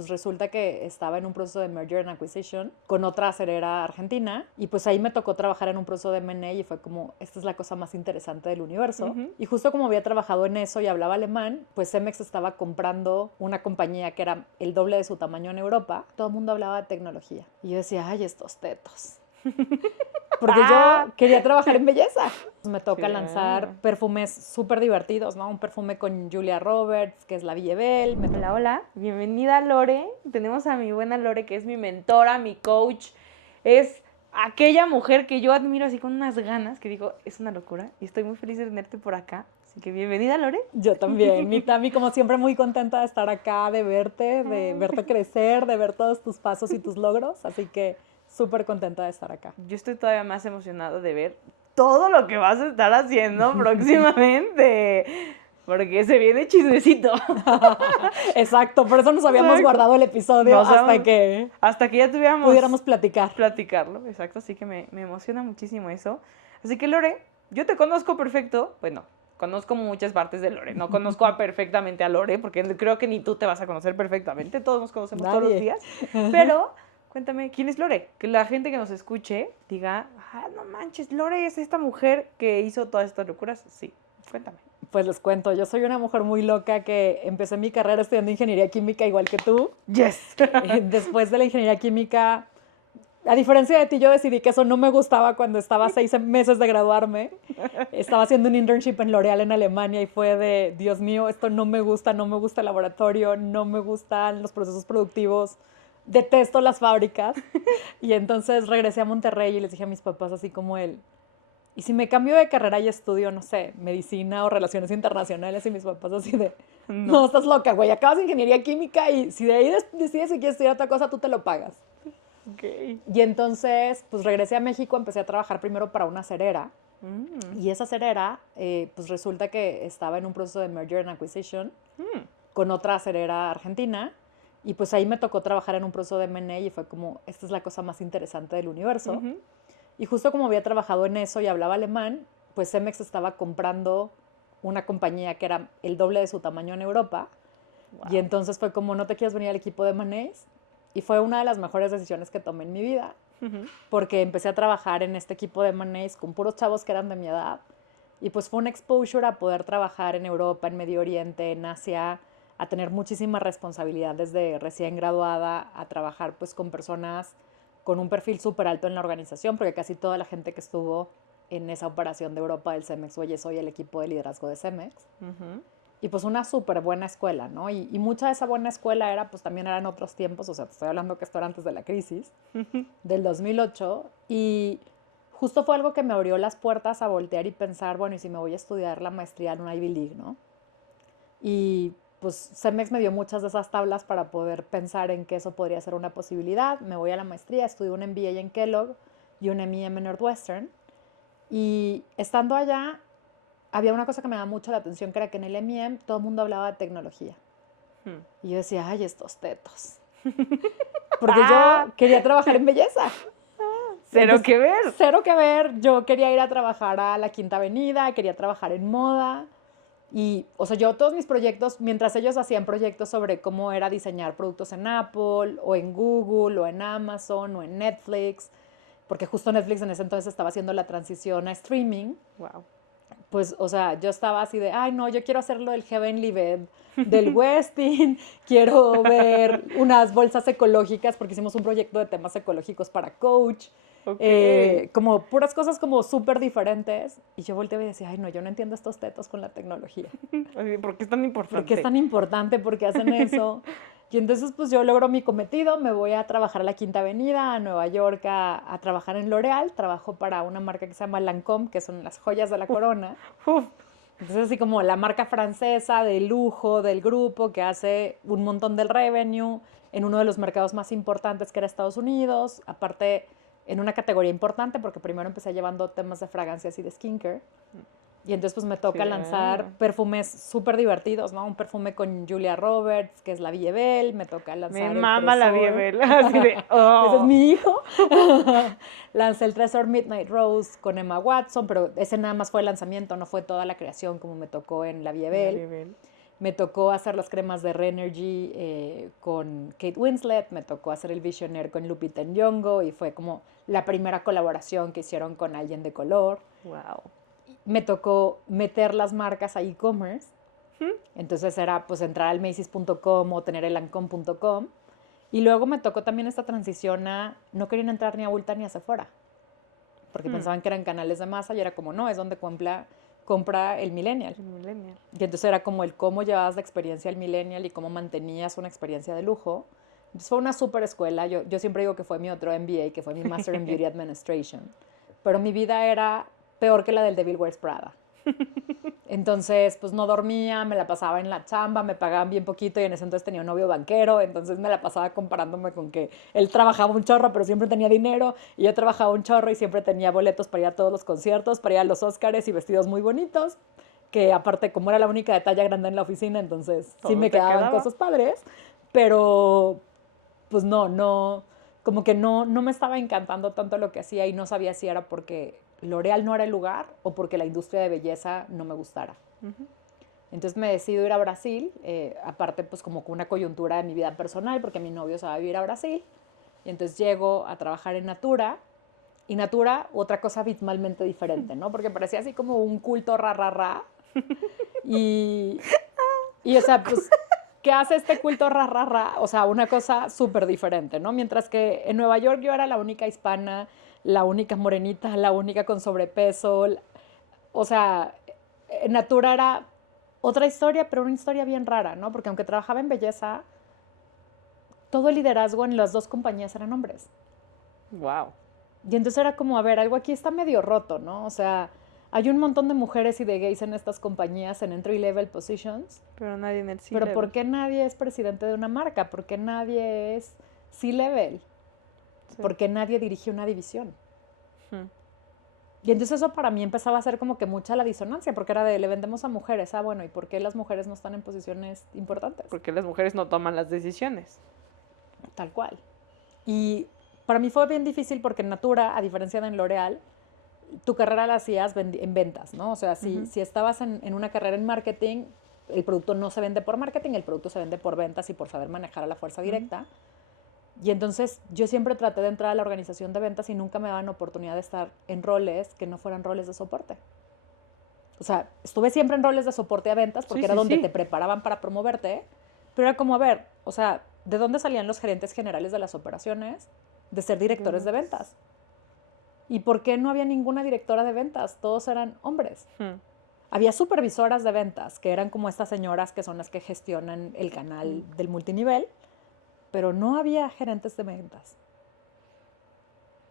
pues resulta que estaba en un proceso de merger and acquisition con otra acerera argentina y pues ahí me tocó trabajar en un proceso de M&A y fue como, esta es la cosa más interesante del universo. Y justo como había trabajado en eso y hablaba alemán, pues Cemex estaba comprando una compañía que era el doble de su tamaño en Europa. Todo el mundo hablaba de tecnología. Y yo decía, ay, estos tetos. Porque yo quería trabajar en belleza. Me toca lanzar perfumes súper divertidos, ¿no? Un perfume con Julia Roberts, que es la Ville Belle. Hola, hola. Bienvenida, Lore. Tenemos a mi buena Lore, que es mi mentora, mi coach. Es aquella mujer que yo admiro así con unas ganas, que digo, es una locura. Y estoy muy feliz de tenerte por acá. Así que bienvenida, Lore. Yo también. Mi Tami, como siempre, muy contenta de estar acá, de verte crecer, de ver todos tus pasos y tus logros. Así que súper contenta de estar acá. Yo estoy todavía más emocionada de ver todo lo que vas a estar haciendo próximamente. Porque se viene chismecito. Exacto, por eso nos habíamos guardado el episodio hasta que ya tuviéramos pudiéramos platicarlo, exacto, así que me emociona muchísimo eso. Así que Lore, yo te conozco perfecto, bueno, conozco muchas partes de Lore, no conozco perfectamente a Lore, porque creo que ni tú te vas a conocer perfectamente, todos nos conocemos todos los días, pero cuéntame, ¿quién es Lore? Que la gente que nos escuche diga, no manches, Lore es esta mujer que hizo todas estas locuras. Sí, cuéntame. Pues les cuento, yo soy una mujer muy loca que empecé mi carrera estudiando ingeniería química igual que tú. Yes. Después de la ingeniería química, a diferencia de ti, yo decidí que eso no me gustaba cuando estaba 6 meses de graduarme. Estaba haciendo un internship en L'Oréal en Alemania y fue de, Dios mío, esto no me gusta el laboratorio, no me gustan los procesos productivos, detesto las fábricas. Y entonces regresé a Monterrey y les dije a mis papás así como él, ¿y si me cambio de carrera y estudio, no sé, medicina o relaciones internacionales? Y mis papás así de, no estás loca, güey, acabas de ingeniería química y si de ahí decides si quieres estudiar otra cosa, tú te lo pagas. Okay. Y entonces, pues regresé a México, empecé a trabajar primero para una acerera. Y esa acerera, pues resulta que estaba en un proceso de merger and acquisition con otra acerera argentina. Y pues ahí me tocó trabajar en un proceso de M&A y fue como, esta es la cosa más interesante del universo. Y justo como había trabajado en eso y hablaba alemán, pues Cemex estaba comprando una compañía que era el doble de su tamaño en Europa. Wow. Y entonces fue como, ¿no te quieres venir al equipo de M&As? Y fue una de las mejores decisiones que tomé en mi vida, porque empecé a trabajar en este equipo de M&As con puros chavos que eran de mi edad. Y pues fue un exposure a poder trabajar en Europa, en Medio Oriente, en Asia, a tener muchísima responsabilidad desde recién graduada, a trabajar pues con personas con un perfil súper alto en la organización, porque casi toda la gente que estuvo en esa operación de Europa del Cemex, oye, soy el equipo de liderazgo de Cemex. Y pues una súper buena escuela, ¿no? Y mucha de esa buena escuela era, pues también eran otros tiempos, o sea, te estoy hablando que esto era antes de la crisis, del 2008, y justo fue algo que me abrió las puertas a voltear y pensar, bueno, ¿y si me voy a estudiar la maestría en una Ivy League, no? Y pues Cemex me dio muchas de esas tablas para poder pensar en que eso podría ser una posibilidad. Me voy a la maestría, estudié un MBA en Kellogg y un M&M en Northwestern. Y estando allá, había una cosa que me daba mucho la atención, que era que en el M&M todo el mundo hablaba de tecnología. Y yo decía, ay, estos tetos. Porque yo quería trabajar en belleza. Cero Entonces, que ver. Cero que ver. Yo quería ir a trabajar a la Quinta Avenida, quería trabajar en moda. Y, o sea, yo todos mis proyectos, mientras ellos hacían proyectos sobre cómo era diseñar productos en Apple, o en Google, o en Amazon, o en Netflix, porque justo Netflix en ese entonces estaba haciendo la transición a streaming. Wow. Pues, o sea, yo estaba así de, ay, no, yo quiero hacerlo del Heavenly Bed, del Westin, quiero ver unas bolsas ecológicas, porque hicimos un proyecto de temas ecológicos para Coach. Okay. Como puras cosas como súper diferentes. Y yo volteé y decía, ay, no, yo no entiendo estos tetos con la tecnología. ¿Por qué es tan importante? ¿Por qué es tan importante? ¿Por qué hacen eso? Y entonces, pues yo logro mi cometido, me voy a trabajar a la Quinta Avenida, a Nueva York, a trabajar en L'Oréal. Trabajo para una marca que se llama Lancôme, que son las joyas de la corona. Entonces, así como la marca francesa de lujo del grupo que hace un montón del revenue en uno de los mercados más importantes, que era Estados Unidos. Aparte, en una categoría importante, porque primero empecé llevando temas de fragancias y de skincare. Y entonces pues me toca lanzar perfumes súper divertidos, ¿no? Un perfume con Julia Roberts, que es la Ville Belle. Me toca lanzar Me mama la Ville Belle. Así de, ese es mi hijo. Lancé el Tresor Midnight Rose con Emma Watson, pero ese nada más fue el lanzamiento, no fue toda la creación como me tocó en la Ville Belle. Me tocó hacer las cremas de Renergy con Kate Winslet, me tocó hacer el Visionaire con Lupita Nyong'o y fue como la primera colaboración que hicieron con alguien de color. Wow. Me tocó meter las marcas a e-commerce. Entonces era pues entrar al Macy's.com o tener el Lancome.com. Y luego me tocó también esta transición a no querían entrar ni a Ulta ni a Sephora. Porque pensaban que eran canales de masa y era como, no, es donde compra el millennial. Y entonces era como el cómo llevabas la experiencia al millennial y cómo mantenías una experiencia de lujo. Entonces fue una súper escuela. Yo siempre digo que fue mi otro MBA, que fue mi Master in Beauty Administration. Pero mi vida era peor que la del Devil Wears Prada. Entonces, pues no dormía, me la pasaba en la chamba, me pagaban bien poquito y en ese entonces tenía un novio banquero, entonces me la pasaba comparándome con que él trabajaba un chorro, pero siempre tenía dinero, y yo trabajaba un chorro y siempre tenía boletos para ir a todos los conciertos, para ir a los Óscares y vestidos muy bonitos, que aparte, como era la única de talla grande en la oficina, entonces sí me quedaban cosas padres, pero pues no, como que no me estaba encantando tanto lo que hacía y no sabía si era porque L'Oréal no era el lugar o porque la industria de belleza no me gustara. Entonces me decido ir a Brasil, aparte pues como con una coyuntura de mi vida personal, porque mi novio se va a vivir a Brasil. Y entonces llego a trabajar en Natura, y Natura, otra cosa abismalmente diferente, ¿no? Porque parecía así como un culto ra. Y o sea, pues, ¿qué hace este culto ra? O sea, una cosa súper diferente, ¿no? Mientras que en Nueva York yo era la única hispana, la única morenita, la única con sobrepeso. O sea, en Natura era otra historia, pero una historia bien rara, ¿no? Porque aunque trabajaba en belleza, todo el liderazgo en las dos compañías eran hombres. Wow. Y entonces era como, a ver, algo aquí está medio roto, ¿no? O sea, hay un montón de mujeres y de gays en estas compañías en entry-level positions. Pero nadie en el C-level. Pero ¿por qué nadie es presidente de una marca? ¿Por qué nadie es C-level? Sí. ¿Por qué nadie dirige una división? Y entonces eso para mí empezaba a ser como que mucha la disonancia, porque era de, le vendemos a mujeres, bueno, ¿y por qué las mujeres no están en posiciones importantes? Porque las mujeres no toman las decisiones. Tal cual. Y para mí fue bien difícil porque en Natura, a diferencia de en L'Oréal, tu carrera la hacías en ventas, ¿no? O sea, si estabas en una carrera en marketing, el producto no se vende por marketing, el producto se vende por ventas y por saber manejar a la fuerza directa. Y entonces yo siempre traté de entrar a la organización de ventas y nunca me daban oportunidad de estar en roles que no fueran roles de soporte. O sea, estuve siempre en roles de soporte a ventas porque era donde te preparaban para promoverte, pero era como, a ver, o sea, ¿de dónde salían los gerentes generales de las operaciones? De ser directores de ventas. ¿Y por qué no había ninguna directora de ventas? Todos eran hombres. Había supervisoras de ventas, que eran como estas señoras que son las que gestionan el canal del multinivel, pero no había gerentes de ventas.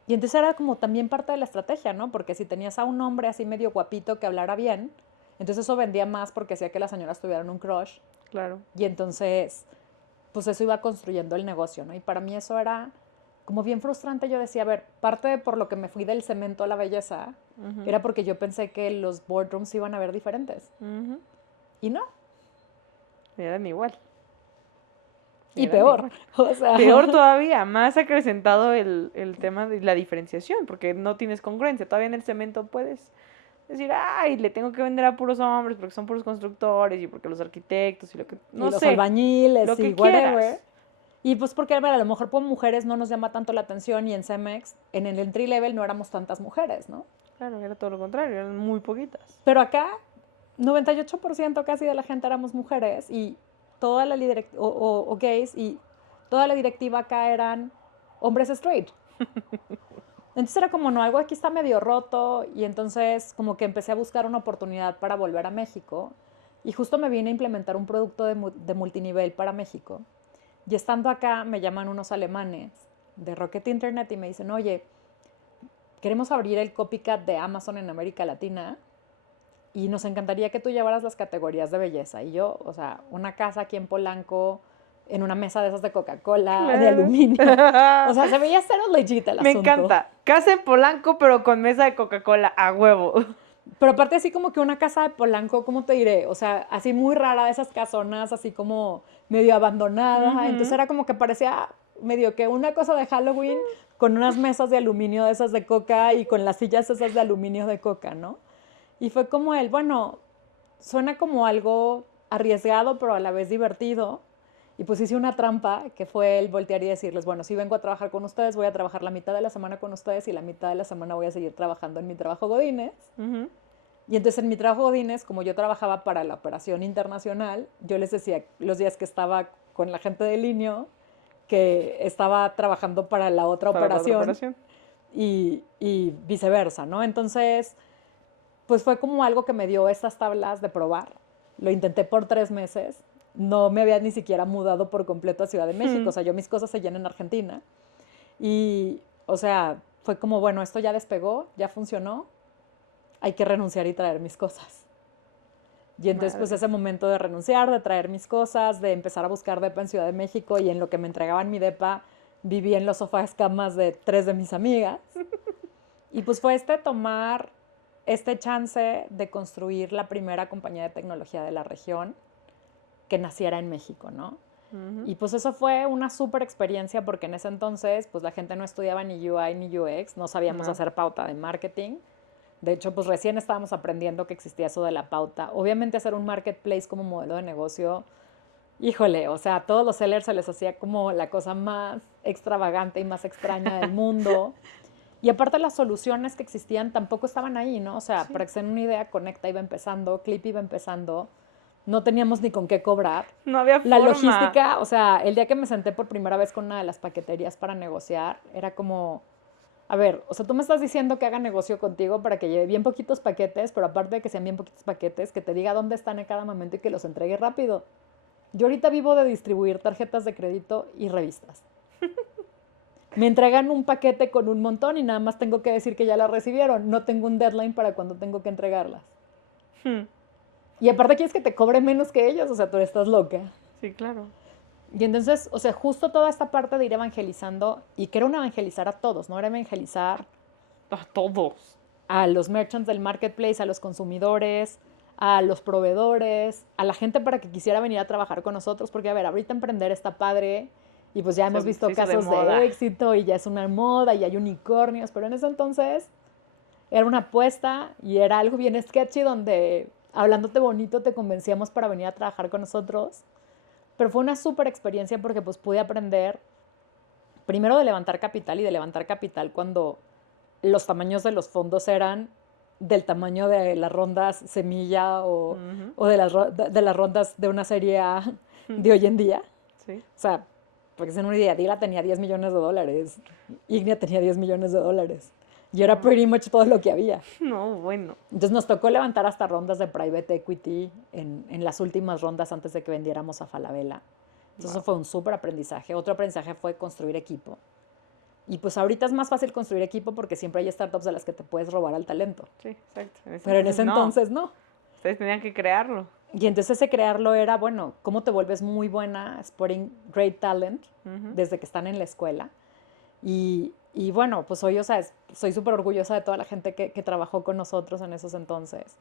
Y entonces era como también parte de la estrategia, ¿no? Porque si tenías a un hombre así medio guapito que hablara bien, entonces eso vendía más porque hacía que las señoras tuvieran un crush. Claro. Y entonces, pues eso iba construyendo el negocio, ¿no? Y para mí eso era como bien frustrante. Yo decía, a ver, parte de por lo que me fui del cemento a la belleza era porque yo pensé que los boardrooms iban a ver diferentes. Y no. Eran igual. Y peor. O sea, peor todavía, más acrecentado el tema de la diferenciación, porque no tienes congruencia. Todavía en el cemento puedes decir, ay, le tengo que vender a puros hombres porque son puros constructores y porque los arquitectos y lo que, no y sé. los albañiles lo que y whatever. Quieras. Y pues porque, a ver, a lo mejor por mujeres no nos llama tanto la atención y en Cemex, en el entry level no éramos tantas mujeres, ¿no? Claro, era todo lo contrario, eran muy poquitas. Pero acá, 98% casi de la gente éramos mujeres y toda la o gays, y toda la directiva acá eran hombres straight. Entonces era como, no, algo aquí está medio roto, y entonces como que empecé a buscar una oportunidad para volver a México, y justo me vine a implementar un producto de multinivel para México. Y estando acá me llaman unos alemanes de Rocket Internet y me dicen, oye, queremos abrir el copycat de Amazon en América Latina y nos encantaría que tú llevaras las categorías de belleza. Y yo, o sea, una casa aquí en Polanco, en una mesa de esas de Coca-Cola, de aluminio. O sea, se veía cero legit el asunto. Me encanta. Casa en Polanco, pero con mesa de Coca-Cola, a huevo. Pero aparte así como que una casa de Polanco, ¿cómo te diré? O sea, así muy rara, de esas casonas así como medio abandonada. Entonces era como que parecía medio que una cosa de Halloween con unas mesas de aluminio de esas de Coca y con las sillas esas de aluminio de Coca, ¿no? Y fue como bueno, suena como algo arriesgado, pero a la vez divertido. Y pues hice una trampa, que fue el voltear y decirles, bueno, si vengo a trabajar con ustedes, voy a trabajar la mitad de la semana con ustedes y la mitad de la semana voy a seguir trabajando en mi trabajo Godínez. Y entonces en mi trabajo Godínez, como yo trabajaba para la operación internacional, yo les decía los días que estaba con la gente de Linio que estaba trabajando para la otra operación. Y viceversa, ¿no? Entonces, pues fue como algo que me dio estas tablas de probar. Lo intenté por 3 meses. No me había ni siquiera mudado por completo a Ciudad de México. O sea, yo mis cosas seguían en Argentina. Y, o sea, fue como, bueno, esto ya despegó, ya funcionó. Hay que renunciar y traer mis cosas. Y entonces, pues ese momento de renunciar, de traer mis cosas, de empezar a buscar depa en Ciudad de México y en lo que me entregaban mi depa, viví en los sofás camas de 3 de mis amigas. Y pues fue tomar este chance de construir la primera compañía de tecnología de la región que naciera en México, ¿no? Y pues eso fue una súper experiencia porque en ese entonces pues la gente no estudiaba ni UI ni UX, no sabíamos hacer pauta de marketing. De hecho, pues recién estábamos aprendiendo que existía eso de la pauta. Obviamente hacer un marketplace como modelo de negocio, híjole, o sea, a todos los sellers se les hacía como la cosa más extravagante y más extraña del mundo. Y aparte las soluciones que existían tampoco estaban ahí, ¿no? O sea, para que se den una idea, Conecta iba empezando, Clip iba empezando, no teníamos ni con qué cobrar. No había La forma. logística, o sea, el día que me senté por primera vez con una de las paqueterías para negociar, era como, a ver, o sea, tú me estás diciendo que haga negocio contigo para que lleve bien poquitos paquetes, pero aparte de que sean bien poquitos paquetes, que te diga dónde están en cada momento y que los entregue rápido. Yo ahorita vivo de distribuir tarjetas de crédito y revistas. Me entregan un paquete con un montón y nada más tengo que decir que ya la recibieron. No tengo un deadline para cuando tengo que entregarlas. Y aparte quieres que te cobre menos que ellos, o sea, tú estás loca. Sí, claro. Y entonces, o sea, justo toda esta parte de ir evangelizando, y que era un evangelizar a todos, ¿no? Era evangelizar a todos. A los merchants del marketplace, a los consumidores, a los proveedores, a la gente para que quisiera venir a trabajar con nosotros, porque a ver, ahorita emprender está padre, y pues ya hemos visto casos de éxito, y ya es una moda, y hay unicornios, pero en ese entonces era una apuesta, y era algo bien sketchy, donde hablándote bonito te convencíamos para venir a trabajar con nosotros, pero fue una súper experiencia porque pues pude aprender primero de levantar capital, y de levantar capital cuando los tamaños de los fondos eran del tamaño de las rondas semilla o de las rondas de una serie A de hoy en día. Sí. O sea, porque en una idea, Dila tenía $10 millones, Ignea tenía $10 millones. Y era pretty much todo lo que había. No, bueno. Entonces nos tocó levantar hasta rondas de private equity en las últimas rondas antes de que vendiéramos a Falabella. Entonces eso fue un súper aprendizaje. Otro aprendizaje fue construir equipo. Y pues ahorita es más fácil construir equipo porque siempre hay startups de las que te puedes robar al talento. Sí, exacto. Pero en ese entonces no. Ustedes tenían que crearlo. Y entonces ese crearlo era, bueno, ¿cómo te vuelves muy buena spotting great talent desde que están en la escuela? Y bueno, pues hoy, o sea, soy súper orgullosa de toda la gente que trabajó con nosotros en esos entonces.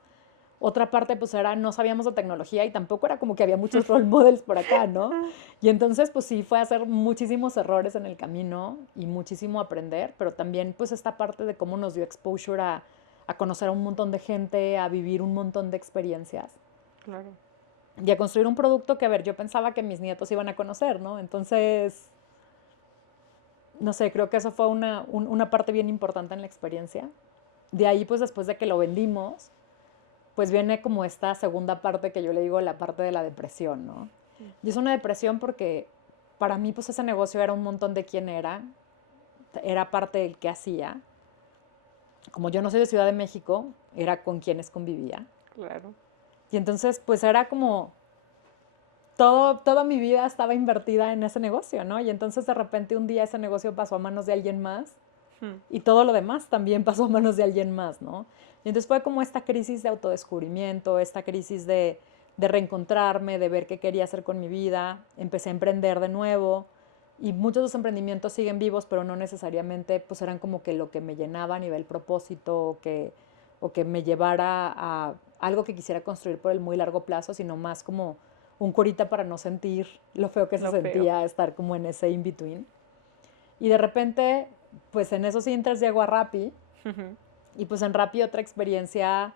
Otra parte, pues era, no sabíamos de tecnología y tampoco era como que había muchos role models por acá, ¿no? Y entonces, pues sí, fue hacer muchísimos errores en el camino y muchísimo aprender, pero también, pues esta parte de cómo nos dio exposure a conocer a un montón de gente, a vivir un montón de experiencias. Claro. Y a construir un producto que, a ver, yo pensaba que mis nietos iban a conocer, ¿no? Entonces, no sé, creo que eso fue una parte bien importante en la experiencia. De ahí, pues después de que lo vendimos, pues viene como esta segunda parte que yo le digo la parte de la depresión, ¿no? Y es una depresión porque para mí pues ese negocio era un montón de quién era parte del que hacía. Como yo no soy de Ciudad de México, era con quienes convivía. Claro. Y entonces pues era como toda mi vida estaba invertida en ese negocio, ¿no? Y entonces de repente un día ese negocio pasó a manos de alguien más y todo lo demás también pasó a manos de alguien más, ¿no? Y entonces fue como esta crisis de autodescubrimiento, esta crisis de reencontrarme, de ver qué quería hacer con mi vida. Empecé a emprender de nuevo y muchos de los emprendimientos siguen vivos, pero no necesariamente pues eran como que lo que me llenaba a nivel propósito o que me llevara a algo que quisiera construir por el muy largo plazo, sino más como un curita para no sentir lo feo que se sentía estar como en ese in-between. Y de repente, pues en esos inters llego a Rappi, y pues en Rappi otra experiencia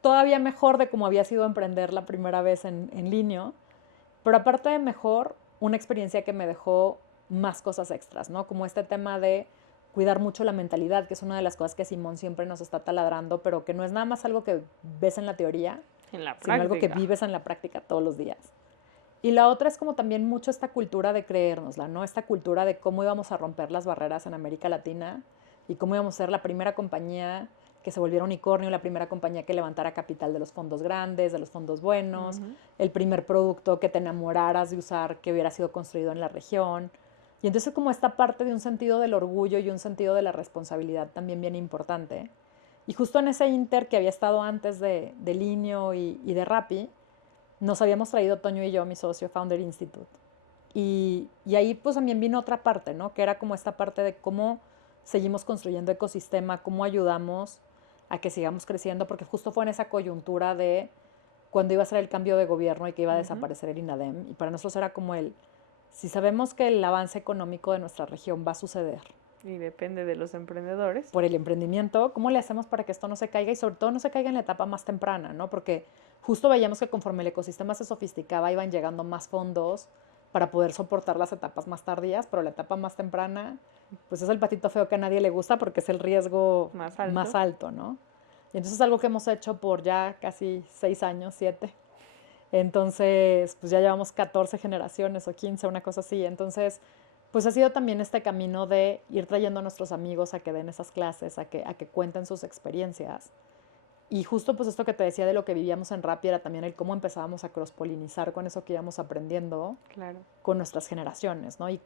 todavía mejor de cómo había sido emprender la primera vez en línea, pero aparte de mejor, una experiencia que me dejó más cosas extras, ¿no? Como este tema de cuidar mucho la mentalidad, que es una de las cosas que Simón siempre nos está taladrando, pero que no es nada más algo que ves en la teoría, sino algo que vives en la práctica todos los días. Y la otra es como también mucho esta cultura de creérnosla, ¿no? Esta cultura de cómo íbamos a romper las barreras en América Latina y cómo íbamos a ser la primera compañía que se volviera unicornio, la primera compañía que levantara capital de los fondos grandes, de los fondos buenos, el primer producto que te enamoraras de usar, que hubiera sido construido en la región. Y entonces como esta parte de un sentido del orgullo y un sentido de la responsabilidad también bien importante. Y justo en ese inter que había estado antes de Linio y de Rappi, nos habíamos traído Toño y yo, mi socio, Founder Institute. Y ahí pues también vino otra parte, ¿no? Que era como esta parte de cómo seguimos construyendo ecosistema, cómo ayudamos a que sigamos creciendo, porque justo fue en esa coyuntura de cuando iba a ser el cambio de gobierno y que iba a desaparecer el INADEM. Y para nosotros era como si sabemos que el avance económico de nuestra región va a suceder. Y depende de los emprendedores. Por el emprendimiento, ¿cómo le hacemos para que esto no se caiga? Y sobre todo no se caiga en la etapa más temprana, ¿no? Porque justo veíamos que conforme el ecosistema se sofisticaba, iban llegando más fondos para poder soportar las etapas más tardías, pero la etapa más temprana, pues es el patito feo que a nadie le gusta porque es el riesgo más alto, ¿no? Y entonces es algo que hemos hecho por ya casi 6 años, 7. Entonces, pues ya llevamos 14 generaciones o 15, una cosa así. Entonces, pues ha sido también este camino de ir trayendo a nuestros amigos a que den esas clases, a que cuenten sus experiencias. Y justo pues esto que te decía de lo que vivíamos en Rappi era también el cómo empezábamos a cross-polinizar con eso que íbamos aprendiendo con nuestras generaciones, ¿no? Y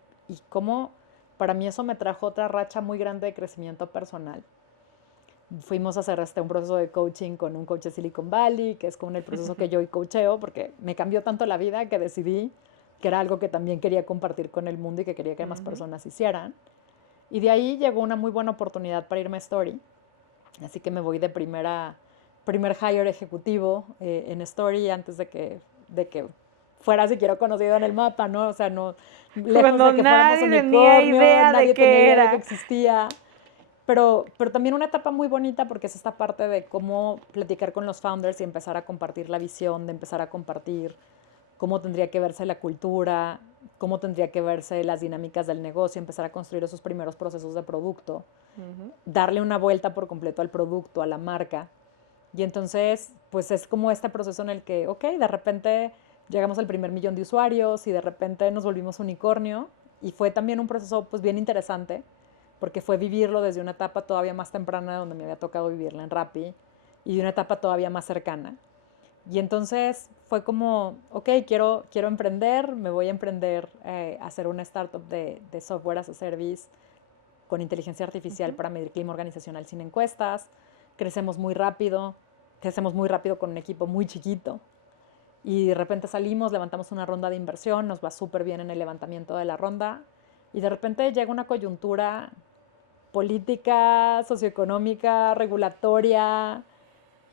cómo para mí eso me trajo otra racha muy grande de crecimiento personal. Fuimos a hacer un proceso de coaching con un coach de Silicon Valley, que es como el proceso que yo hoy coacheo, porque me cambió tanto la vida que decidí que era algo que también quería compartir con el mundo y que quería que más personas hicieran. Y de ahí llegó una muy buena oportunidad para irme a Story. Así que me voy de primer hire ejecutivo en Story antes de que fuera siquiera conocido en el mapa, ¿no? O sea, no, lejos cuando de que fuéramos unicornio, nadie tenía idea de que existía. Pero también una etapa muy bonita porque es esta parte de cómo platicar con los founders y empezar a compartir la visión, de empezar a compartir cómo tendría que verse la cultura, cómo tendría que verse las dinámicas del negocio, empezar a construir esos primeros procesos de producto, darle una vuelta por completo al producto, a la marca. Y entonces, pues es como este proceso en el que, ok, de repente llegamos al primer 1,000,000 de usuarios y de repente nos volvimos unicornio. Y fue también un proceso pues bien interesante, porque fue vivirlo desde una etapa todavía más temprana, donde me había tocado vivirla en Rappi, y de una etapa todavía más cercana. Y entonces fue como, ok, quiero emprender, me voy a emprender a hacer una startup de software as a service con inteligencia artificial para medir clima organizacional sin encuestas. Crecemos muy rápido con un equipo muy chiquito. Y de repente salimos, levantamos una ronda de inversión, nos va súper bien en el levantamiento de la ronda. Y de repente llega una coyuntura política, socioeconómica, regulatoria,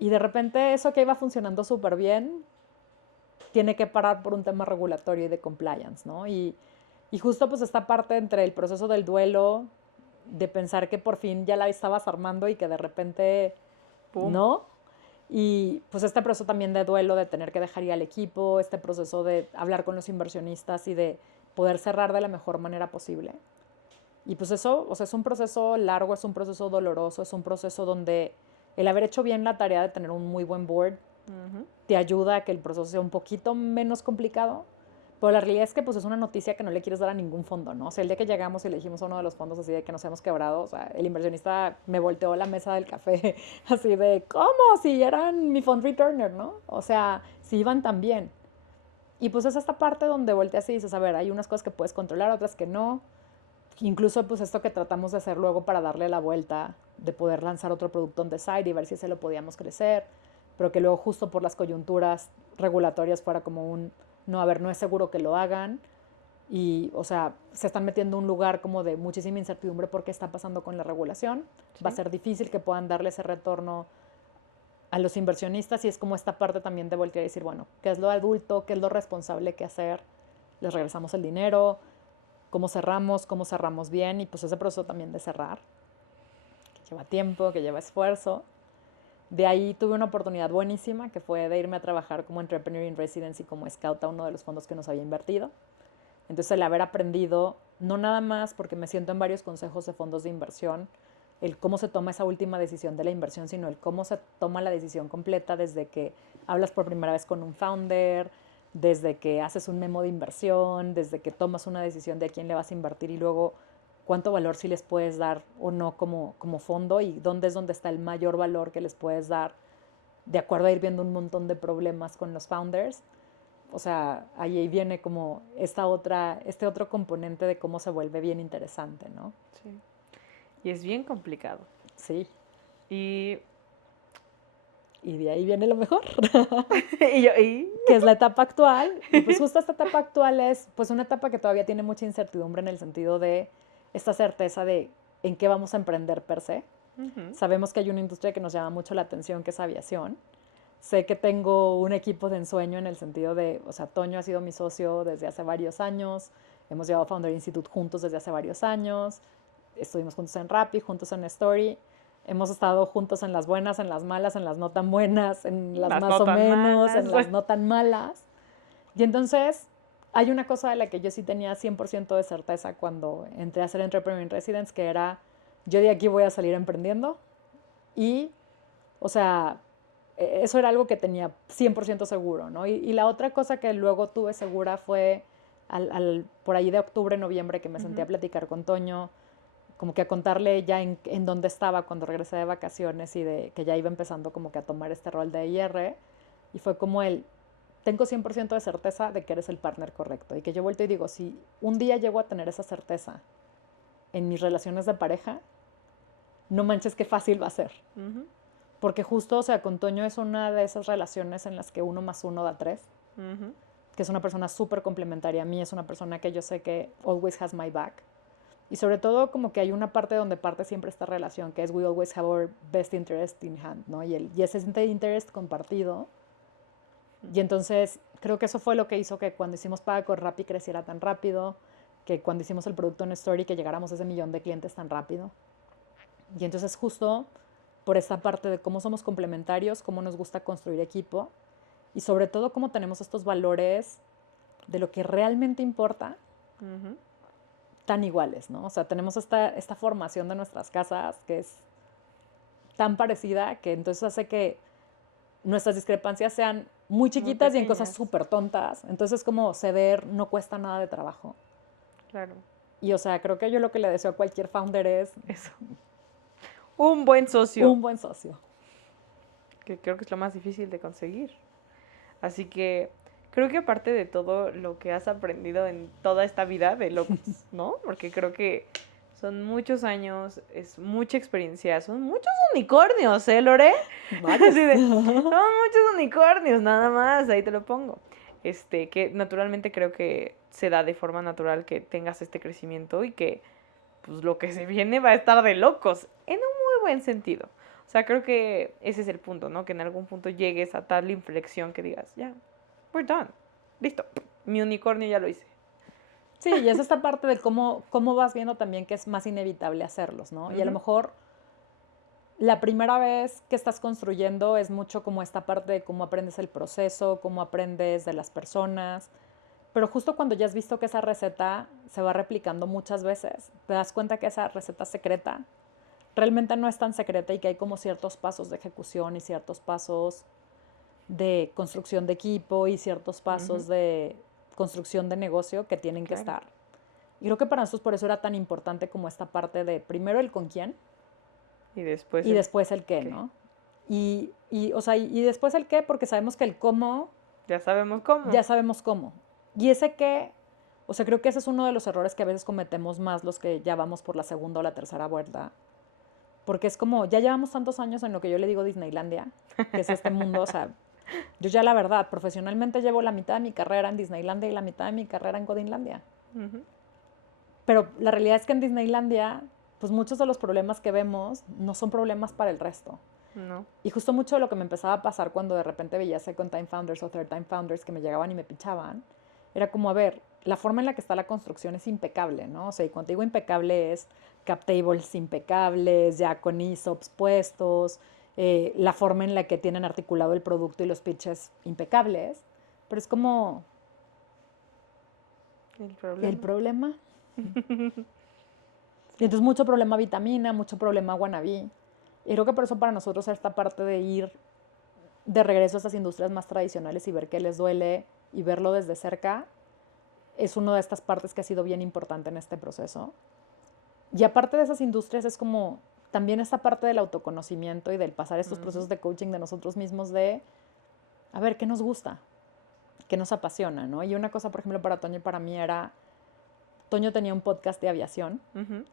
y de repente eso que iba funcionando súper bien tiene que parar por un tema regulatorio y de compliance, ¿no? Y justo pues esta parte entre el proceso del duelo, de pensar que por fin ya la estabas armando y que de repente ¡pum! No. Y pues este proceso también de duelo, de tener que dejar ir al equipo, este proceso de hablar con los inversionistas y de poder cerrar de la mejor manera posible. Y pues eso, o sea, es un proceso largo, es un proceso doloroso, es un proceso donde el haber hecho bien la tarea de tener un muy buen board te ayuda a que el proceso sea un poquito menos complicado. Pero la realidad es que pues es una noticia que no le quieres dar a ningún fondo, ¿no? O sea, el día que llegamos y le dijimos a uno de los fondos así de que nos habíamos quebrado, o sea, el inversionista me volteó la mesa del café así de, ¿cómo? Si eran mi fund returner, ¿no? O sea, si iban tan bien. Y pues es esta parte donde volteas y dices, a ver, hay unas cosas que puedes controlar, otras que no. Incluso pues esto que tratamos de hacer luego para darle la vuelta, de poder lanzar otro producto on the side y ver si ese lo podíamos crecer, pero que luego justo por las coyunturas regulatorias fuera como no, a ver, no es seguro que lo hagan. Y, o sea, se están metiendo en un lugar como de muchísima incertidumbre por qué está pasando con la regulación. Sí. Va a ser difícil que puedan darle ese retorno a los inversionistas y es como esta parte también de voltear y decir, bueno, ¿qué es lo adulto? ¿Qué es lo responsable que hacer? ¿Les regresamos el dinero? ¿Cómo cerramos bien? Y pues ese proceso también de cerrar, que lleva tiempo, que lleva esfuerzo. De ahí tuve una oportunidad buenísima que fue de irme a trabajar como Entrepreneur in Residence y como scout a uno de los fondos que nos había invertido. Entonces el haber aprendido, no nada más porque me siento en varios consejos de fondos de inversión, el cómo se toma esa última decisión de la inversión, sino el cómo se toma la decisión completa desde que hablas por primera vez con un founder, desde que haces un memo de inversión, desde que tomas una decisión de a quién le vas a invertir y luego cuánto valor sí les puedes dar o no como fondo y dónde es donde está el mayor valor que les puedes dar de acuerdo a ir viendo un montón de problemas con los founders. O sea, ahí viene como este otro componente de cómo se vuelve bien interesante, ¿no? Sí. Y es bien complicado. Sí. Y de ahí viene lo mejor. ¿Y? Que es la etapa actual. Y pues justo esta etapa actual es pues una etapa que todavía tiene mucha incertidumbre en el sentido de esta certeza de en qué vamos a emprender per se. Sabemos que hay una industria que nos llama mucho la atención, que es aviación. Sé que tengo un equipo de ensueño en el sentido de, o sea, Toño ha sido mi socio desde hace varios años, hemos llevado Founder Institute juntos desde hace varios años, estuvimos juntos en Rappi, juntos en Story, hemos estado juntos en las buenas, en las malas, en las no tan buenas, en las más no o menos, malas. en las no tan malas. Y entonces hay una cosa de la que yo sí tenía 100% de certeza cuando entré a hacer Entrepreneur in Residence, que era, yo de aquí voy a salir emprendiendo y, o sea, eso era algo que tenía 100% seguro, ¿no? Y la otra cosa que luego tuve segura fue por ahí de octubre, noviembre, que me senté a platicar con Toño, como que a contarle ya en dónde estaba cuando regresé de vacaciones y de que ya iba empezando como que a tomar este rol de IR. Y fue como tengo 100% de certeza de que eres el partner correcto. Y que yo vuelto y digo, si un día llego a tener esa certeza en mis relaciones de pareja, no manches qué fácil va a ser. Porque justo, o sea, con Toño es una de esas relaciones en las que 1 más 1 da 3. Que es una persona súper complementaria a mí, es una persona que yo sé que always has my back. Y sobre todo como que hay una parte donde parte siempre esta relación, que es we always have our best interest in hand, ¿no? Y ese interest compartido. Y entonces creo que eso fue lo que hizo que cuando hicimos Paga con Rappi creciera tan rápido, que cuando hicimos el producto en Story que llegáramos a ese 1,000,000 de clientes tan rápido. Y entonces justo por esta parte de cómo somos complementarios, cómo nos gusta construir equipo y sobre todo cómo tenemos estos valores de lo que realmente importa tan iguales, ¿no? O sea, tenemos esta formación de nuestras casas que es tan parecida que entonces hace que nuestras discrepancias sean muy chiquitas y en cosas súper tontas. Entonces como ceder no cuesta nada de trabajo. Claro. Y o sea, creo que yo lo que le deseo a cualquier founder es eso. Un buen socio. Un buen socio. Que creo que es lo más difícil de conseguir. Así que creo que aparte de todo lo que has aprendido en toda esta vida de locos, ¿no? Porque creo que son muchos años, es mucha experiencia, son muchos unicornios, ¿eh, Lore? Son muchos unicornios, nada más, ahí te lo pongo. Que naturalmente creo que se da de forma natural que tengas este crecimiento y que pues lo que se viene va a estar de locos, en un muy buen sentido. O sea, creo que ese es el punto, ¿no? Que en algún punto llegues a tal inflexión que digas, ya, we're done, listo, mi unicornio ya lo hice. Sí, y es esta parte de cómo vas viendo también que es más inevitable hacerlos, ¿no? Y a lo mejor la primera vez que estás construyendo es mucho como esta parte de cómo aprendes el proceso, cómo aprendes de las personas, pero justo cuando ya has visto que esa receta se va replicando muchas veces, te das cuenta que esa receta secreta realmente no es tan secreta y que hay como ciertos pasos de ejecución y ciertos pasos de construcción de equipo y ciertos pasos de construcción de negocio que tienen que estar. Y creo que para nosotros por eso era tan importante como esta parte de primero el con quién y después el qué, ¿no? Y después el qué porque sabemos que el cómo ya sabemos cómo. Y ese qué, o sea, creo que ese es uno de los errores que a veces cometemos más los que ya vamos por la segunda o la tercera vuelta. Porque es como, ya llevamos tantos años en lo que yo le digo Disneylandia, que es este mundo, o sea, yo ya la verdad, profesionalmente llevo la mitad de mi carrera en Disneylandia y la mitad de mi carrera en Godinlandia. Pero la realidad es que en Disneylandia, pues muchos de los problemas que vemos no son problemas para el resto. No. Y justo mucho de lo que me empezaba a pasar cuando de repente veía Second Time Founders o Third Time Founders que me llegaban y me pichaban, era como, a ver, la forma en la que está la construcción es impecable, ¿no? O sea, y cuando digo impecable es cap tables impecables, ya con ESOPs puestos, la forma en la que tienen articulado el producto y los pitches impecables, pero es como... El problema. Y entonces mucho problema vitamina, mucho problema wannabe. Y creo que por eso para nosotros esta parte de ir de regreso a estas industrias más tradicionales y ver qué les duele y verlo desde cerca es una de estas partes que ha sido bien importante en este proceso. Y aparte de esas industrias es como también esta parte del autoconocimiento y del pasar estos procesos de coaching de nosotros mismos de, a ver, ¿qué nos gusta? ¿Qué nos apasiona? ¿No? Y una cosa, por ejemplo, para Toño y para mí era, Toño tenía un podcast de aviación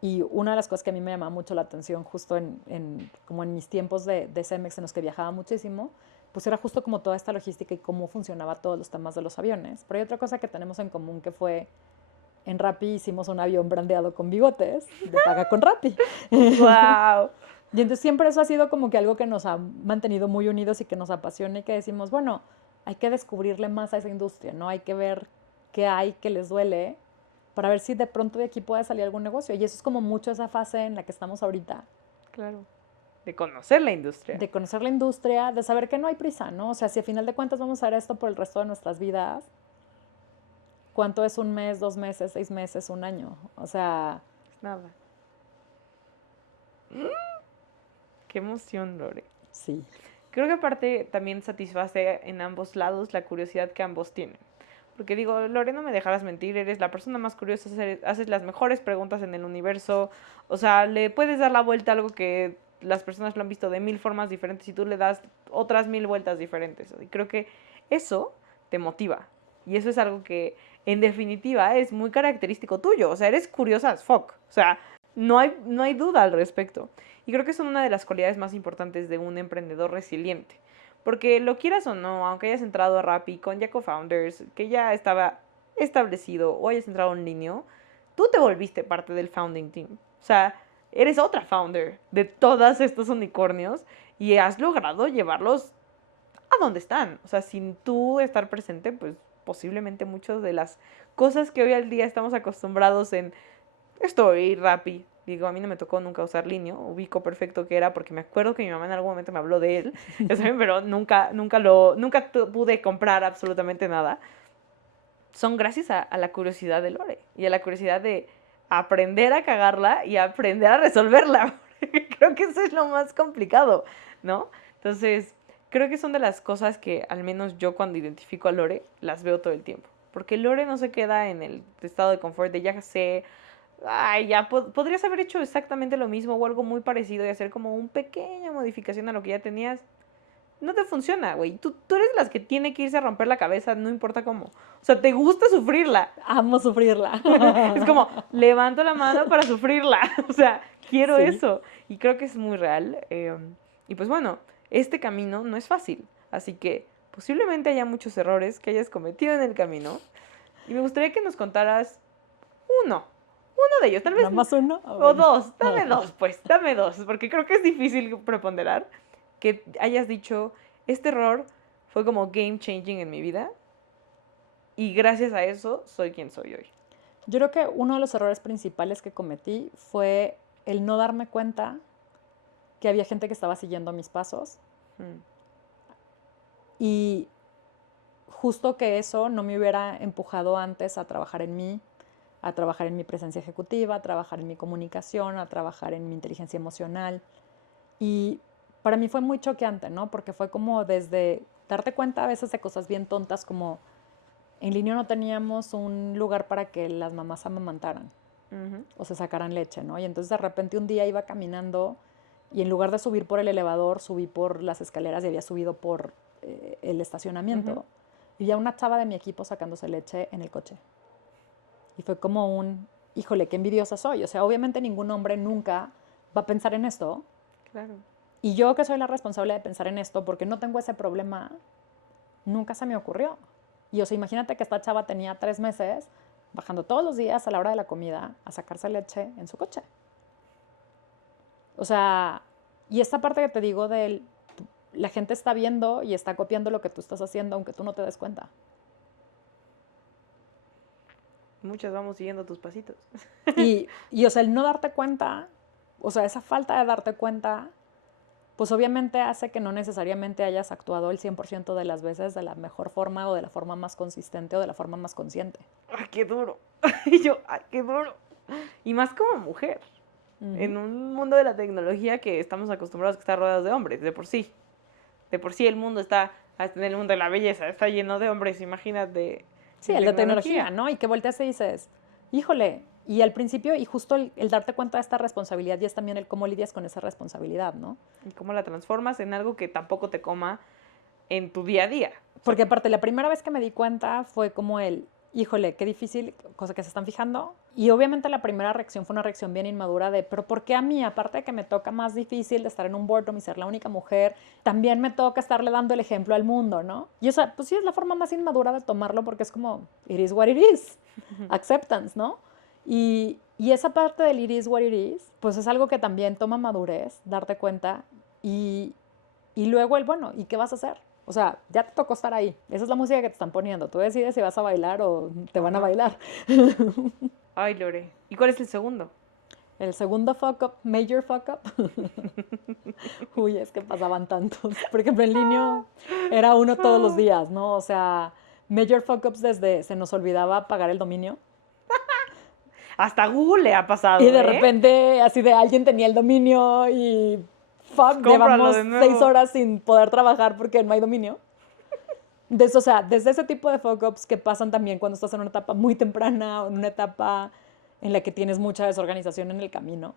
y una de las cosas que a mí me llamaba mucho la atención justo como en mis tiempos de Cemex en los que viajaba muchísimo, pues era justo como toda esta logística y cómo funcionaba todos los temas de los aviones. Pero hay otra cosa que tenemos en común que fue en Rappi hicimos un avión brandeado con bigotes de paga con Rappi. ¡Wow! Y entonces siempre eso ha sido como que algo que nos ha mantenido muy unidos y que nos apasiona y que decimos, bueno, hay que descubrirle más a esa industria, ¿no? Hay que ver qué hay que les duele para ver si de pronto de aquí puede salir algún negocio. Y eso es como mucho esa fase en la que estamos ahorita. Claro. De conocer la industria. De conocer la industria, de saber que no hay prisa, ¿no? O sea, si a final de cuentas vamos a hacer esto por el resto de nuestras vidas, ¿cuánto es un mes, 2 meses, 6 meses, un año? O sea... Nada. Qué emoción, Lore. Sí. Creo que aparte también satisface en ambos lados la curiosidad que ambos tienen. Porque digo, Lore, no me dejarás mentir, eres la persona más curiosa, haces las mejores preguntas en el universo. O sea, le puedes dar la vuelta a algo que las personas lo han visto de 1000 formas diferentes y tú le das otras 1000 vueltas diferentes. Y creo que eso te motiva. Y eso es algo que, en definitiva, es muy característico tuyo. O sea, eres curiosa as fuck. O sea, no hay duda al respecto. Y creo que son una de las cualidades más importantes de un emprendedor resiliente. Porque lo quieras o no, aunque hayas entrado a Rappi con ya co-founders, que ya estaba establecido, o hayas entrado en línea, tú te volviste parte del founding team. O sea, eres otra founder de todos estos unicornios y has logrado llevarlos a donde están. O sea, sin tú estar presente, pues posiblemente muchas de las cosas que hoy al día estamos acostumbrados en Story, Rappi. Digo, a mí no me tocó nunca usar Linio, ubico perfecto que era porque me acuerdo que mi mamá en algún momento me habló de él, ¿saben? Pero nunca pude comprar absolutamente nada. Son gracias a la curiosidad de Lore y a la curiosidad de aprender a cagarla y aprender a resolverla. Creo que eso es lo más complicado, ¿no? Entonces, creo que son de las cosas que al menos yo cuando identifico a Lore las veo todo el tiempo. Porque Lore no se queda en el estado de confort de ya sé, ay, ya podrías haber hecho exactamente lo mismo o algo muy parecido y hacer como una pequeña modificación a lo que ya tenías. No te funciona, güey. Tú eres las que tiene que irse a romper la cabeza, no importa cómo. O sea, te gusta sufrirla. Amo sufrirla. Es como, levanto la mano para sufrirla. O sea, quiero eso. Y creo que es muy real. Y pues bueno, este camino no es fácil. Así que posiblemente haya muchos errores que hayas cometido en el camino. Y me gustaría que nos contaras uno de ellos, tal vez. ¿Nada más uno? O dos, dame dos, pues, dame dos, porque creo que es difícil preponderar. Que hayas dicho, este error fue como game changing en mi vida y gracias a eso soy quien soy hoy. Yo creo que uno de los errores principales que cometí fue el no darme cuenta que había gente que estaba siguiendo mis pasos. Y justo que eso no me hubiera empujado antes a trabajar en mí, a trabajar en mi presencia ejecutiva, a trabajar en mi comunicación, a trabajar en mi inteligencia emocional. Y para mí fue muy choqueante, ¿no? Porque fue como desde darte cuenta a veces de cosas bien tontas como en línea no teníamos un lugar para que las mamás amamantaran o se sacaran leche, ¿no? Y entonces de repente un día iba caminando y en lugar de subir por el elevador, subí por las escaleras y había subido por el estacionamiento. Y ya una chava de mi equipo sacándose leche en el coche. Y fue como híjole, qué envidiosa soy. O sea, obviamente ningún hombre nunca va a pensar en esto. Claro. Y yo que soy la responsable de pensar en esto, porque no tengo ese problema, nunca se me ocurrió. Y o sea, imagínate que esta chava tenía 3 meses bajando todos los días a la hora de la comida a sacarse leche en su coche. O sea, y esta parte que te digo la gente está viendo y está copiando lo que tú estás haciendo, aunque tú no te des cuenta. Muchas vamos siguiendo tus pasitos. Y o sea, el no darte cuenta, o sea, esa falta de darte cuenta pues obviamente hace que no necesariamente hayas actuado el 100% de las veces de la mejor forma o de la forma más consistente o de la forma más consciente. ¡Ay, qué duro! Y yo, ¡ay, qué duro! Y más como mujer, en un mundo de la tecnología que estamos acostumbrados a estar rodeados de hombres, de por sí. De por sí el mundo está, en el mundo de la belleza, está lleno de hombres, imagínate. Sí, el de tecnología, ¿no? Y que volteas y dices, híjole, y al principio, y justo el darte cuenta de esta responsabilidad y es también el cómo lidias con esa responsabilidad, ¿no? Y cómo la transformas en algo que tampoco te coma en tu día a día. Porque aparte, la primera vez que me di cuenta fue como híjole, qué difícil, cosa que se están fijando. Y obviamente la primera reacción fue una reacción bien inmadura de, pero ¿por qué a mí, aparte de que me toca más difícil de estar en un boardroom y ser la única mujer, también me toca estarle dando el ejemplo al mundo, ¿no? Y esa, pues sí, es la forma más inmadura de tomarlo porque es como, it is what it is, acceptance, ¿no? Y esa parte del it is what it is, pues es algo que también toma madurez, darte cuenta y luego bueno, ¿y qué vas a hacer? O sea, ya te tocó estar ahí. Esa es la música que te están poniendo. Tú decides si vas a bailar o te van a bailar. Ay, Lore. ¿Y cuál es el segundo? El segundo fuck up, major fuck up. Uy, es que pasaban tantos. Por ejemplo, en línea era uno todos los días, ¿no? O sea, major fuck ups desde se nos olvidaba pagar el dominio. Hasta Google le ha pasado, Y de repente, así de alguien tenía el dominio y fuck, Cómpralo llevamos de nuevo. 6 horas sin poder trabajar porque no hay dominio. O sea, desde ese tipo de fuck-ups que pasan también cuando estás en una etapa muy temprana o en una etapa en la que tienes mucha desorganización en el camino.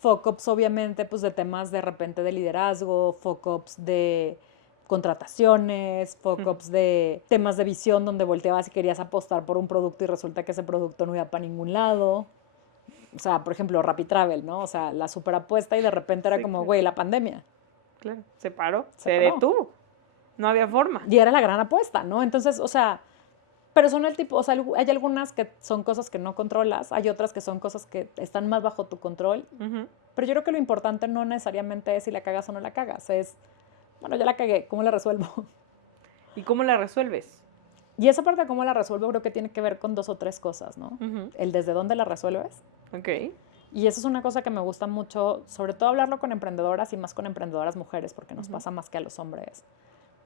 Fuck-ups, obviamente, pues de temas de repente de liderazgo, fuck-ups de contrataciones, fuck-ups de temas de visión donde volteabas y querías apostar por un producto y resulta que ese producto no iba para ningún lado. O sea, por ejemplo, Rappi Travel, ¿no? O sea, la superapuesta y de repente era Sí, como, claro. güey, la pandemia. Claro, se paró, Se se paró. detuvo. No había forma. Y era la gran apuesta, ¿no? Entonces, o sea, pero son el tipo, o sea, hay algunas que son cosas que no controlas, hay otras que son cosas que están más bajo tu control, pero yo creo que lo importante no necesariamente es si la cagas o no la cagas, es, bueno, ya la cagué, ¿cómo la resuelvo? ¿Y cómo la resuelves? Y esa parte de cómo la resuelvo creo que tiene que ver con 2 o 3 cosas, ¿no? El desde dónde la resuelves. Ok. Y eso es una cosa que me gusta mucho, sobre todo hablarlo con emprendedoras y más con emprendedoras mujeres, porque nos pasa más que a los hombres,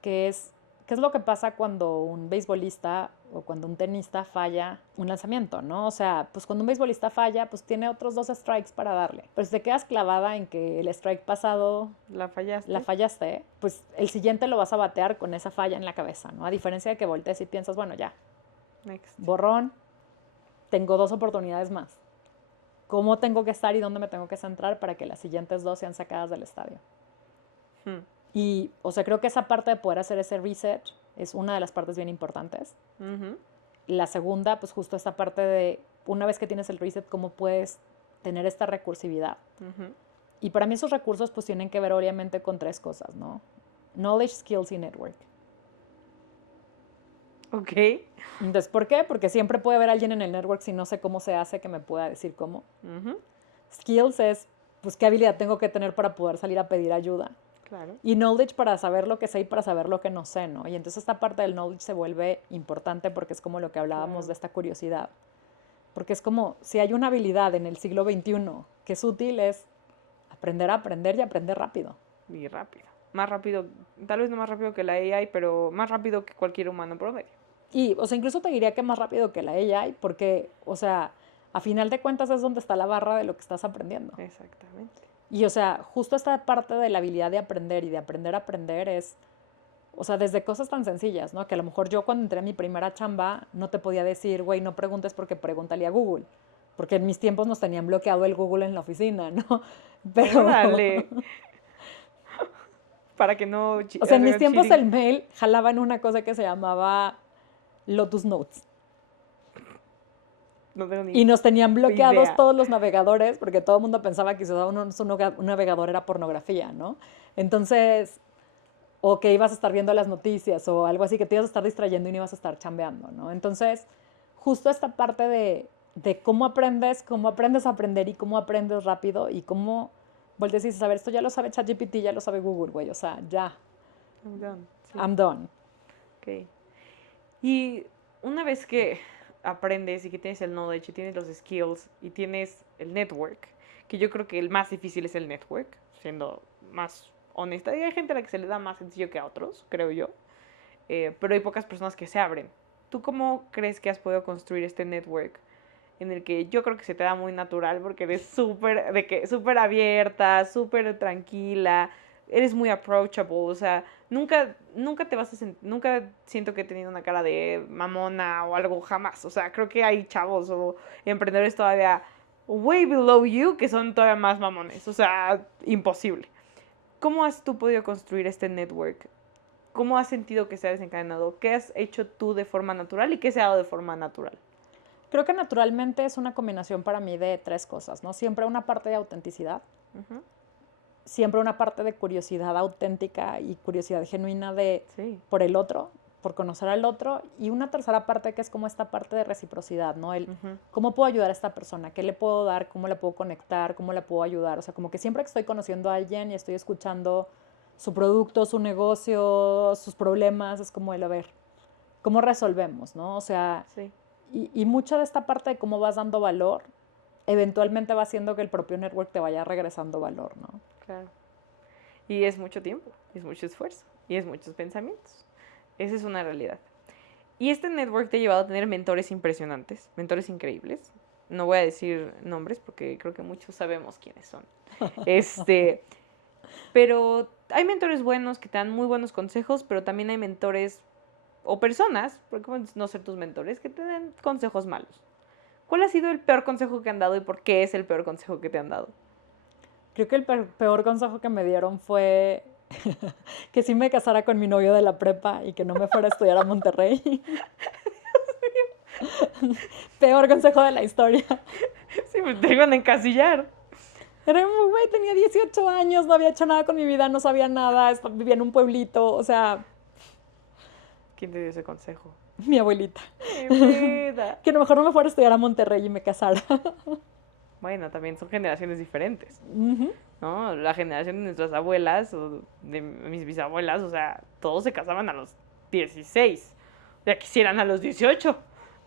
que es, ¿qué es lo que pasa cuando un beisbolista o cuando un tenista falla un lanzamiento, ¿no? O sea, pues cuando un beisbolista falla, pues tiene otros 2 strikes para darle. Pero si te quedas clavada en que el strike pasado La fallaste. pues el siguiente lo vas a batear con esa falla en la cabeza, ¿no? A diferencia de que voltees y piensas, bueno, ya, Next. borrón, tengo 2 oportunidades más. ¿Cómo tengo que estar y dónde me tengo que centrar para que las siguientes 2 sean sacadas del estadio? Y, o sea, creo que esa parte de poder hacer ese reset es una de las partes bien importantes. La segunda, pues justo esta parte de, una vez que tienes el reset, cómo puedes tener esta recursividad. Y para mí esos recursos pues tienen que ver obviamente con 3 cosas, ¿no? Knowledge, skills y network. Ok. Entonces, ¿por qué? Porque siempre puede haber alguien en el network si no sé cómo se hace que me pueda decir cómo. Skills es, pues, qué habilidad tengo que tener para poder salir a pedir ayuda. Claro. Y knowledge para saber lo que sé y para saber lo que no sé, ¿no? Y entonces esta parte del knowledge se vuelve importante porque es como lo que hablábamos de esta curiosidad. Porque es como, si hay una habilidad en el siglo XXI que es útil, es aprender a aprender y aprender rápido. Y rápido. Más rápido, tal vez no más rápido que la AI, pero más rápido que cualquier humano promedio. Y, o sea, incluso te diría que más rápido que la AI, porque, o sea, a final de cuentas es donde está la barra de lo que estás aprendiendo. Exactamente. Y, o sea, justo esta parte de la habilidad de aprender y de aprender a aprender es, o sea, desde cosas tan sencillas, ¿no? Que a lo mejor yo cuando entré a mi primera chamba no te podía decir, güey, no preguntes porque pregúntale a Google. Porque en mis tiempos nos tenían bloqueado el Google en la oficina, ¿no? Pero... Órale. Para que no... O sea, en mis tiempos el mail jalaba en una cosa que se llamaba Lotus Notes. No tengo ni Y nos tenían bloqueados idea. todos los navegadores porque todo el mundo pensaba que si usaba un navegador era pornografía, ¿no? Entonces, o que ibas a estar viendo las noticias o algo así, que te ibas a estar distrayendo y no ibas a estar chambeando, ¿no? Entonces, justo esta parte de cómo aprendes a aprender y cómo aprendes rápido y cómo volteas y dices, a ver, esto ya lo sabe ChatGPT, ya lo sabe Google, güey, o sea, ya. I'm done. Sí. I'm done. Ok. Y una vez que aprendes y que tienes el knowledge y tienes los skills y tienes el network, que yo creo que el más difícil es el network, siendo más honesta. Y hay gente a la que se le da más sencillo que a otros, creo yo. Pero hay pocas personas que se abren. ¿Tú cómo crees que has podido construir este network en el que yo creo que se te da muy natural porque eres súper abierta, súper tranquila, eres muy approachable, o sea, nunca nunca siento que he tenido una cara de mamona o algo, jamás, o sea, creo que hay chavos o emprendedores todavía way below you que son todavía más mamones, o sea, imposible. ¿Cómo has tú podido construir este network? ¿Cómo has sentido que se ha desencadenado? ¿Qué has hecho tú de forma natural y qué se ha dado de forma natural? Creo que naturalmente es una combinación para mí de tres cosas, ¿no? Siempre una parte de autenticidad, siempre una parte de curiosidad auténtica y curiosidad genuina por el otro, por conocer al otro, y una tercera parte que es como esta parte de reciprocidad, ¿no? ¿Cómo puedo ayudar a esta persona? ¿Qué le puedo dar? ¿Cómo le puedo conectar? ¿Cómo le puedo ayudar? O sea, como que siempre que estoy conociendo a alguien y estoy escuchando su producto, su negocio, sus problemas, es como a ver, ¿cómo resolvemos, no? O sea, sí. y mucha de esta parte de cómo vas dando valor, eventualmente va haciendo que el propio network te vaya regresando valor, ¿no? Claro. Y es mucho tiempo, es mucho esfuerzo, y es muchos pensamientos. Esa es una realidad. Y este network te ha llevado a tener mentores impresionantes, mentores increíbles. No voy a decir nombres porque creo que muchos sabemos quiénes son. Pero hay mentores buenos que te dan muy buenos consejos, pero también hay mentores o personas, porque pueden no ser tus mentores, que te dan consejos malos. ¿Cuál ha sido el peor consejo que han dado y por qué es el peor consejo que te han dado? Creo que el peor consejo que me dieron fue que sí me casara con mi novio de la prepa y que no me fuera a estudiar a Monterrey. Peor consejo de la historia. Sí, pues te iban a encasillar. Era muy güey, tenía 18 años, no había hecho nada con mi vida, no sabía nada, vivía en un pueblito, o sea... ¿Quién te dio ese consejo? Mi abuelita. Que a lo mejor no me fuera a estudiar a Monterrey y me casara. Bueno, también son generaciones diferentes, ¿no? La generación de nuestras abuelas o de mis bisabuelas, o sea, todos se casaban a los 16. Ya quisieran a los 18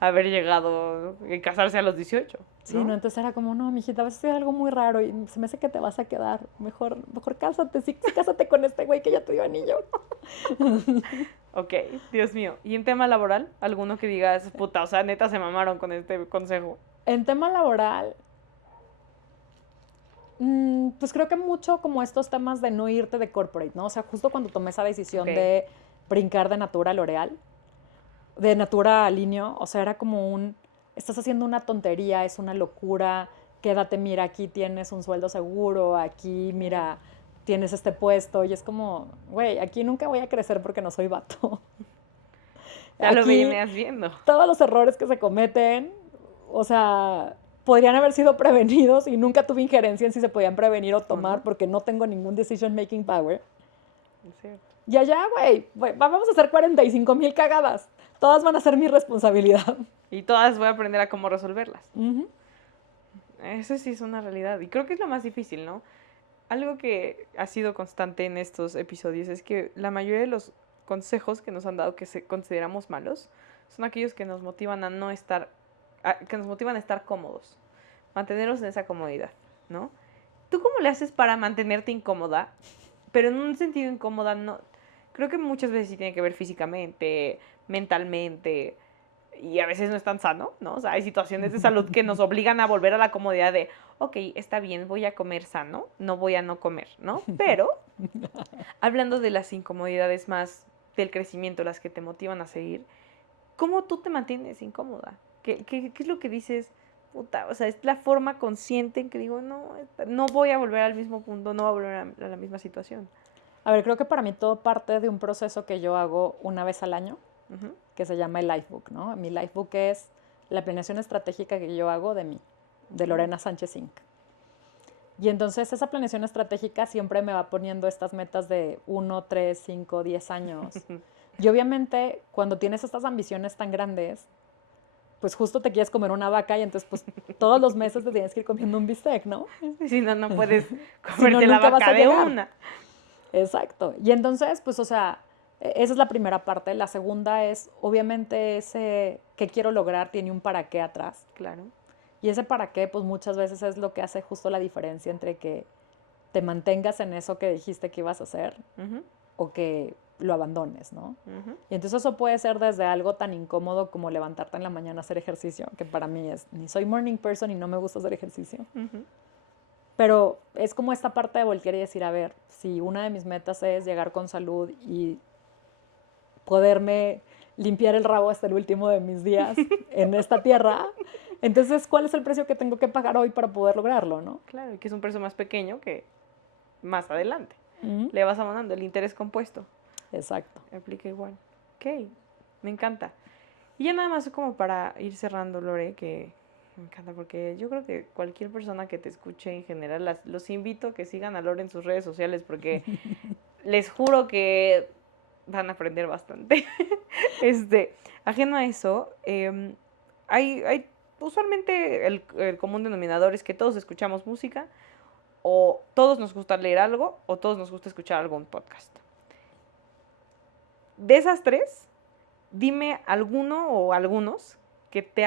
haber llegado y casarse a los 18. ¿No? Sí, no, entonces era como, no, mijita, vas a hacer algo muy raro y se me hace que te vas a quedar. Mejor cásate, sí, cásate con este güey que ya te dio anillo. Ok, Dios mío. ¿Y en tema laboral? ¿Alguno que digas, puta, o sea, neta se mamaron con este consejo? En tema laboral, pues creo que mucho como estos temas de no irte de corporate, ¿no? O sea, justo cuando tomé esa decisión de brincar de Natura a L'Oreal, de Natura a Linio, o sea, era como estás haciendo una tontería, es una locura, quédate, mira, aquí tienes un sueldo seguro, aquí, mira, tienes este puesto, y es como, güey, aquí nunca voy a crecer porque no soy vato. Ya lo venías viendo. Todos los errores que se cometen, o sea, podrían haber sido prevenidos y nunca tuve injerencia en si se podían prevenir o tomar porque no tengo ningún decision making power. Sí. Y allá, güey, vamos a hacer 45,000 cagadas. Todas van a ser mi responsabilidad. Y todas voy a aprender a cómo resolverlas. Eso sí es una realidad. Y creo que es lo más difícil, ¿no? Algo que ha sido constante en estos episodios es que la mayoría de los consejos que nos han dado que consideramos malos son aquellos que nos motivan a no estar, que nos motivan a estar cómodos, mantenernos en esa comodidad, ¿no? ¿Tú cómo le haces para mantenerte incómoda? Pero en un sentido incómoda, no. Creo que muchas veces sí tiene que ver físicamente, mentalmente, y a veces no es tan sano, ¿no? O sea, hay situaciones de salud que nos obligan a volver a la comodidad de, ok, está bien, voy a comer sano, no voy a no comer, ¿no? Pero, hablando de las incomodidades más del crecimiento, las que te motivan a seguir, ¿cómo tú te mantienes incómoda? ¿Qué es lo que dices? Puta, o sea, es la forma consciente en que digo, no voy a volver al mismo punto, no voy a volver a la misma situación. A ver, creo que para mí todo parte de un proceso que yo hago una vez al año, que se llama el Lifebook, ¿no? Mi Lifebook es la planeación estratégica que yo hago de mí, de Lorena Sánchez Inc. Y entonces esa planeación estratégica siempre me va poniendo estas metas de 1, 3, 5, 10 años. Y obviamente cuando tienes estas ambiciones tan grandes, pues justo te quieres comer una vaca y entonces pues todos los meses te tienes que ir comiendo un bistec, ¿no? Si no, no puedes comerte Si no, la nunca vas vaca a de llegar. una. Exacto. Y entonces, pues, o sea, esa es la primera parte. La segunda es, obviamente, ese qué quiero lograr tiene un para qué atrás. Claro. Y ese para qué, pues muchas veces es lo que hace justo la diferencia entre que te mantengas en eso que dijiste que ibas a hacer o que lo abandones, ¿no? Y entonces eso puede ser desde algo tan incómodo como levantarte en la mañana a hacer ejercicio, que para mí es, ni soy morning person y no me gusta hacer ejercicio. Pero es como esta parte de voltear y decir, a ver, si una de mis metas es llegar con salud y poderme limpiar el rabo hasta el último de mis días en esta tierra, entonces, ¿cuál es el precio que tengo que pagar hoy para poder lograrlo, no? Claro, y que es un precio más pequeño que más adelante. Le vas abonando el interés compuesto. Exacto. Aplica igual. Ok, me encanta. Y ya nada más como para ir cerrando, Lore, que me encanta porque yo creo que cualquier persona que te escuche en general, los invito a que sigan a Lore en sus redes sociales porque les juro que van a aprender bastante. Ajeno a eso, hay usualmente el común denominador es que todos escuchamos música, o todos nos gusta leer algo, o todos nos gusta escuchar algún podcast. De esas tres, dime alguno o algunos que te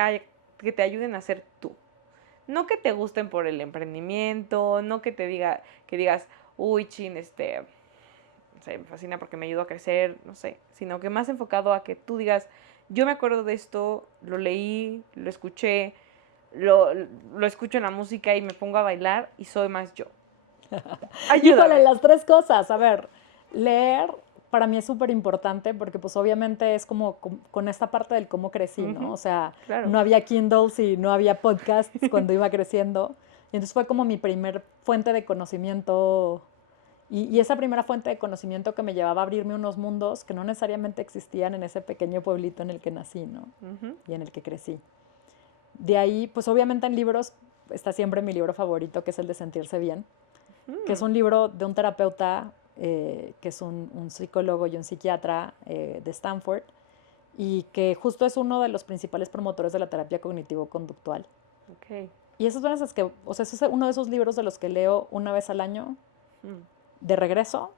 ayuden a ser tú. No que te gusten por el emprendimiento, no que digas, uy, chin, no sé, me fascina porque me ayudó a crecer, no sé, sino que más enfocado a que tú digas, yo me acuerdo de esto, lo leí, lo escuché, lo escucho en la música y me pongo a bailar y soy más yo. Ayúdame. Híjole, las tres cosas. A ver, leer para mí es súper importante porque pues obviamente es como con esta parte del cómo crecí, ¿no? O sea, claro, no había Kindles y no había podcasts cuando iba creciendo. Y entonces fue como mi primer fuente de conocimiento. Y esa primera fuente de conocimiento que me llevaba a abrirme unos mundos que no necesariamente existían en ese pequeño pueblito en el que nací, ¿no? Y en el que crecí. De ahí, pues obviamente en libros está siempre mi libro favorito, que es el de Sentirse Bien, que es un libro de un terapeuta, que es un psicólogo y un psiquiatra de Stanford, y que justo es uno de los principales promotores de la terapia cognitivo-conductual. Okay. Y esas veces que, o sea, es uno de esos libros de los que leo una vez al año, de regreso,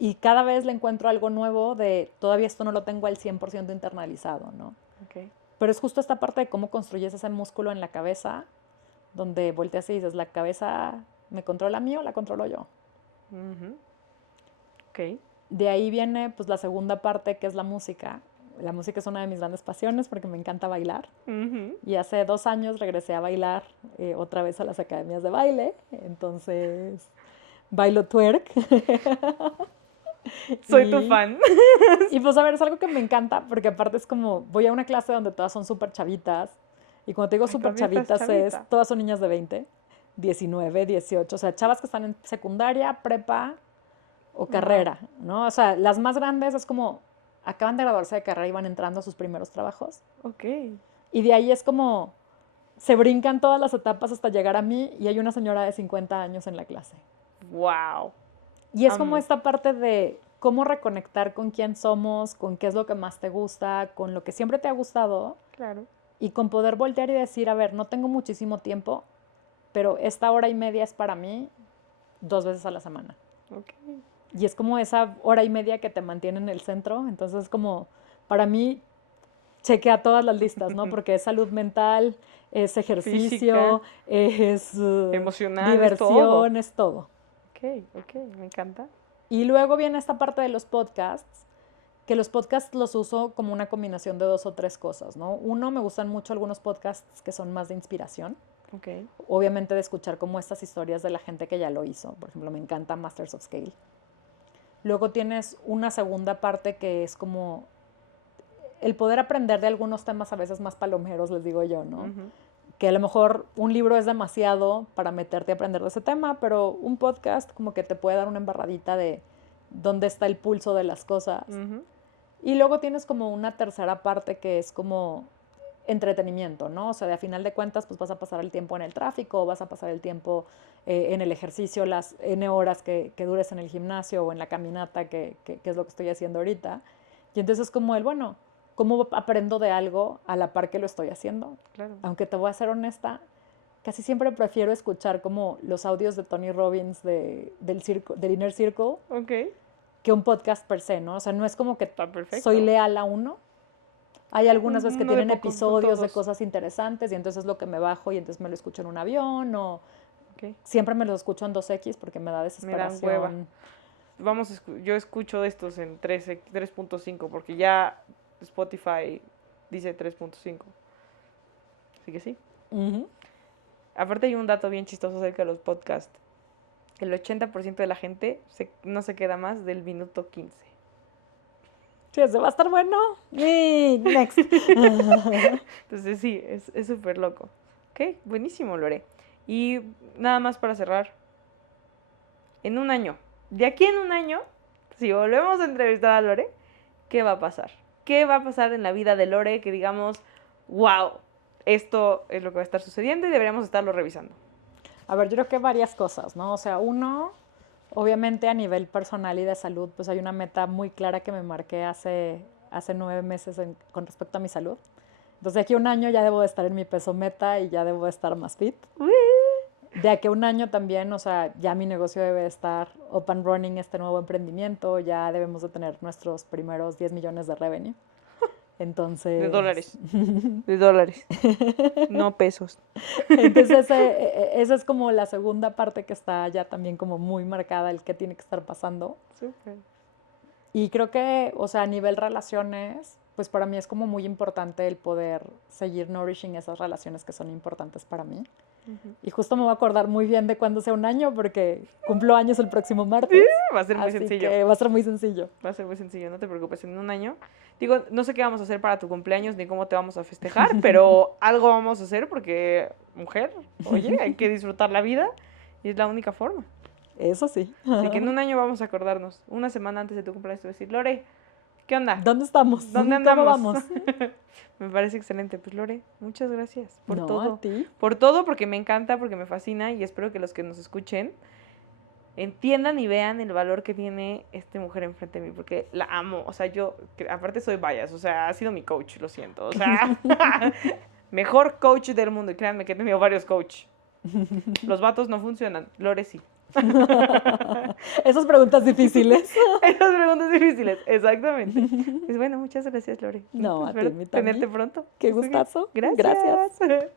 y cada vez le encuentro algo nuevo de, todavía esto no lo tengo al 100% internalizado, ¿no? Okay. Pero es justo esta parte de cómo construyes ese músculo en la cabeza, donde volteas y dices, ¿la cabeza me controla a mí o la controlo yo? Okay. De ahí viene pues la segunda parte, que es la música. La música es una de mis grandes pasiones porque me encanta bailar. Y hace 2 años regresé a bailar otra vez a las academias de baile. Entonces, bailo twerk. Soy tu fan. Y pues a ver, es algo que me encanta porque aparte es como, voy a una clase donde todas son súper chavitas. Y cuando te digo súper chavitas todas son niñas de 20, 19, 18. O sea, chavas que están en secundaria, prepa o carrera, ¿no? O sea, las más grandes es como, acaban de graduarse de carrera y van entrando a sus primeros trabajos. Ok. Y de ahí es como, se brincan todas las etapas hasta llegar a mí y hay una señora de 50 años en la clase. Wow. Y es como esta parte de cómo reconectar con quién somos, con qué es lo que más te gusta, con lo que siempre te ha gustado. Claro. Y con poder voltear y decir, a ver, no tengo muchísimo tiempo, pero esta hora y media es para mí 2 veces a la semana. Okay. Y es como esa hora y media que te mantiene en el centro. Entonces, como para mí, chequea todas las listas, ¿no? Porque es salud mental, es ejercicio, física, es emocional, diversión, es todo. Ok, me encanta. Y luego viene esta parte de los podcasts, que los podcasts los uso como una combinación de 2 o 3 cosas, ¿no? Uno, me gustan mucho algunos podcasts que son más de inspiración. Okay. Obviamente de escuchar como estas historias de la gente que ya lo hizo. Por ejemplo, me encanta Masters of Scale. Luego tienes una segunda parte que es como el poder aprender de algunos temas a veces más palomeros, les digo yo, ¿no? Que a lo mejor un libro es demasiado para meterte a aprender de ese tema, pero un podcast como que te puede dar una embarradita de dónde está el pulso de las cosas. Y luego tienes como una tercera parte que es como entretenimiento, ¿no? O sea, de a final de cuentas, pues vas a pasar el tiempo en el tráfico, vas a pasar el tiempo en el ejercicio, las N horas que dures en el gimnasio o en la caminata, que es lo que estoy haciendo ahorita. Y entonces es como bueno, ¿cómo aprendo de algo a la par que lo estoy haciendo? Claro. Aunque te voy a ser honesta, casi siempre prefiero escuchar como los audios de Tony Robbins del Inner Circle, que un podcast per se, ¿no? O sea, no es como que soy leal a uno. Hay algunas veces que tienen episodios de cosas interesantes y entonces es lo que me bajo y entonces me lo escucho en un avión o Ok. Siempre me los escucho en 2X porque me da desesperación. Me dan hueva. Yo escucho de estos en 3.5 porque ya Spotify dice 3.5. Así que sí. Ujú. Aparte hay un dato bien chistoso acerca de los podcasts. El 80% de la gente no se queda más del minuto 15. Sí, ese va a estar bueno. Next. Entonces sí, es súper loco. Ok, buenísimo, Lore. Y nada más para cerrar. En un año, de aquí en un año, si volvemos a entrevistar a Lore, ¿qué va a pasar? ¿Qué va a pasar en la vida de Lore que digamos, wow, esto es lo que va a estar sucediendo y deberíamos estarlo revisando? A ver, yo creo que varias cosas, ¿no? O sea, uno, obviamente a nivel personal y de salud, pues hay una meta muy clara que me marqué hace 9 meses con respecto a mi salud. Entonces, de aquí a un año ya debo de estar en mi peso meta y ya debo de estar más fit. De aquí a un año también, o sea, ya mi negocio debe de estar up and running, este nuevo emprendimiento, ya debemos de tener nuestros primeros 10 millones de revenue. Entonces... De dólares. De dólares. No pesos. Entonces, esa es como la segunda parte que está ya también como muy marcada, el que tiene que estar pasando. Súper. Y creo que, o sea, a nivel relaciones, pues para mí es como muy importante el poder seguir nourishing esas relaciones que son importantes para mí. Y justo me voy a acordar muy bien de cuándo sea un año, porque cumplo años el próximo martes. Va a ser muy así sencillo. que va a ser muy sencillo. Va a ser muy sencillo, no te preocupes. En un año, digo, no sé qué vamos a hacer para tu cumpleaños ni cómo te vamos a festejar, pero algo vamos a hacer porque, mujer, oye, hay que disfrutar la vida y es la única forma. Eso sí. Así que en un año vamos a acordarnos. Una semana antes de tu cumpleaños te voy a decir, Lore, ¿qué onda? ¿Dónde estamos? ¿Dónde andamos? ¿Cómo vamos? Me parece excelente. Pues Lore, muchas gracias por No, todo. a ti. Por todo, porque me encanta, porque me fascina y espero que los que nos escuchen entiendan y vean el valor que tiene esta mujer enfrente de mí, porque la amo. O sea, yo, aparte soy bias, o sea, ha sido mi coach, lo siento. O sea, mejor coach del mundo. Y créanme que he tenido varios coaches. Los vatos no funcionan, Lore sí. Esas preguntas difíciles. Esas preguntas difíciles, exactamente. Pues bueno, muchas gracias, Lore. No, a ti, Espero a mí también. tenerte pronto. Qué gustazo. Gracias. Gracias.